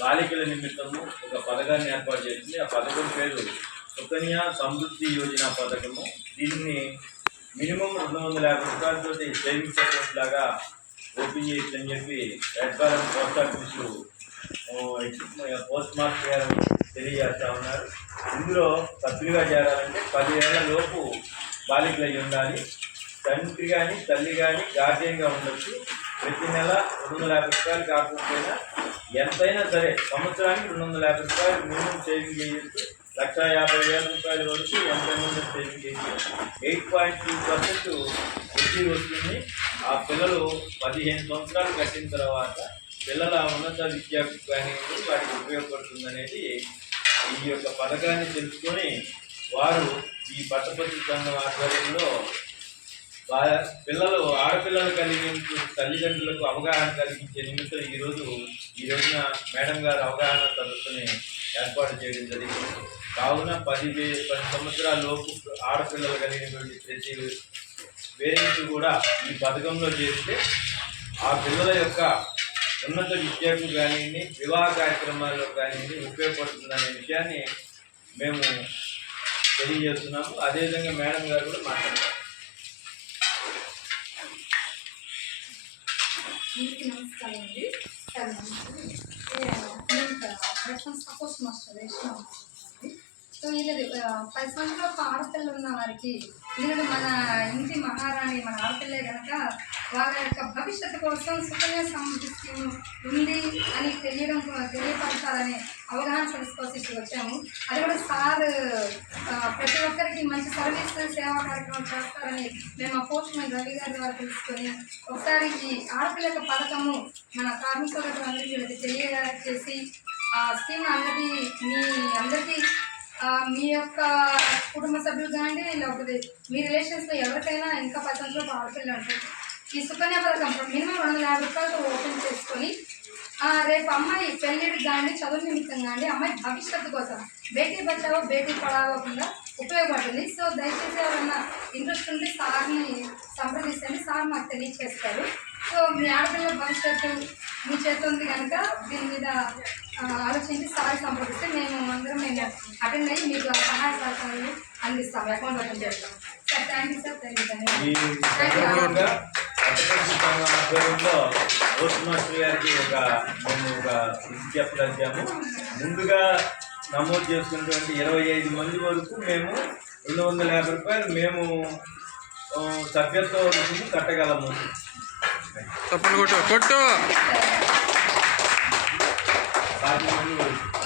బాలికల నిమిత్తము ఒక పథకాన్ని ఏర్పాటు చేసింది. ఆ పథకం పేరు సుకన్య సమృద్ధి యోజన పథకము. దీన్ని మినిమం రెండు వందల యాభై రూపాయలతో సేవింగ్స్ అకౌంట్ లాగా ఓపెన్ చేయొచ్చని చెప్పి Redbaram post office post master గారు తెలియజేస్తా ఉన్నారు. ఇందులో సభ్యులుగా చేరాలంటే పదివేల లోపు బాలికలు ఉండాలి. తండ్రి కానీ తల్లి కానీ గార్డియన్గా ఉండొచ్చు. ప్రతి నెల రెండు వందల యాభై రూపాయలు కాకపోయినా ఎంతైనా సరే సంవత్సరానికి రెండు వందల యాభై రూపాయలు మినిమం సేవింగ్ చేయొచ్చు లక్ష యాభై వేల రూపాయల వరకు ఎంతైనా సేవింగ్ చేయొచ్చు ఎయిట్ పాయింట్ టూ పర్సెంట్ వడ్డీ వస్తుంది. ఆ పిల్లలు పదిహేను సంవత్సరాలు కట్టిన తర్వాత పిల్లల ఉన్నత విద్యకు కానీ వాటికి ఉపయోగపడుతుంది అనేది ఈ యొక్క పథకాన్ని తెలుసుకొని వారు ఈ పట్టపత్రి సంఘం ఆధ్వర్యంలో పిల్లలు పిల్లలు ఆడపిల్లలు కలిగి తల్లిదండ్రులకు అవగాహన కలిగించే నిమిత్తం ఈరోజు ఈ రోజున మేడం గారు అవగాహన సదస్సుని ఏర్పాటు చేయడం జరిగింది. కావున పది వే- పది సంవత్సరాల లోపు ఆడపిల్లలు కలిగినటువంటి ప్రతి పేరెంట్స్ కూడా ఈ పథకంలో చేస్తే ఆ పిల్లల యొక్క ఉన్నత విద్యకు కానివ్వండి వివాహ కార్యక్రమాల్లో కానివ్వండి ఉపయోగపడుతుందనే విషయాన్ని మేము తెలియజేస్తున్నాము. అదేవిధంగా మేడం గారు కూడా మాట్లాడతారు అందరికీ నమస్కారం అండి సార్ నమస్తే ఏ, రెస్పాన్స్ మాస్టర్ సో ఇది పది సంవత్సరాలు ఒక ఆడపిల్ల ఉన్న వారికి ఎందుకంటే మన ఇంటి మహారాణి మన ఆడపిల్లే కనుక వాళ్ళ యొక్క భవిష్యత్తు కోసం సుకన్య సమృద్ధి స్కీమ్ ఉంది అని తెలియడం తెలియపరచాలనే అవగాహన తెలుసుకోవచ్చు ఇక్కడ వచ్చాము. అది కూడా సార్ ప్రతి ఒక్కరికి మంచి సర్వీస్ సేవా కార్యక్రమం చేస్తారని మేము ఆ పోస్ట్ మన రవి గారి ద్వారా తెలుసుకొని ఒకసారి ఈ ఆడపిల్ల పథకము మన కార్మికులకు అందరికీ వీళ్ళకి తెలియజేసి ఆ స్కీమ్ అందరికీ మీ అందరికీ మీ యొక్క కుటుంబ సభ్యులు కానీ లేకపోతే మీ రిలేషన్స్లో ఎవరికైనా ఇంకా పది ఆడపిల్లలు ఉంటారు. ఈ సుకన్య పథకం. మినిమం రెండు వందల యాభై రూపాయలతో ఓపెన్ చేసుకొని రేపు అమ్మాయి పెళ్ళిడికి కానీ చదువు నిమిత్తం కానీ అమ్మాయి భవిష్యత్తు కోసం బేటీ బచావో బేటీ పడావో కింద ఉపయోగపడుతుంది. సో దయచేసి ఎవరన్నా ఇంట్రెస్ట్ ఉంటే సార్ని సంప్రదిస్తే సార్ మాకు తెలియచేస్తారు. సో మీ ఆడపిల్ల భవిష్యత్తు మీ చేతి ఉంది కనుక దీని మీద ఆలోచించి సార్ సంప్రదిస్తే మేము అందరం మేము అటెండ్ అయ్యి మీకు ఆ సహాయ సహకారాలు అందిస్తాం అకౌంట్ ఓపెన్ చేస్తాం. Sir thank you sir. Thank you ధన్యవాదాలు ఈ సంఘం ఆధ్వర్యంలో పోస్ట్ మాస్టర్ గారికి ఒక మేము ఒక ఇది చెప్పదలిచాము ముందుగా నమోదు చేసుకున్నటువంటి ఇరవై ఐదు మంది వరకు మేము రెండు వందల యాభై రూపాయలు మేము సభ్యత్వ రుసుము కట్టగలము. పాతి మంది వరకు.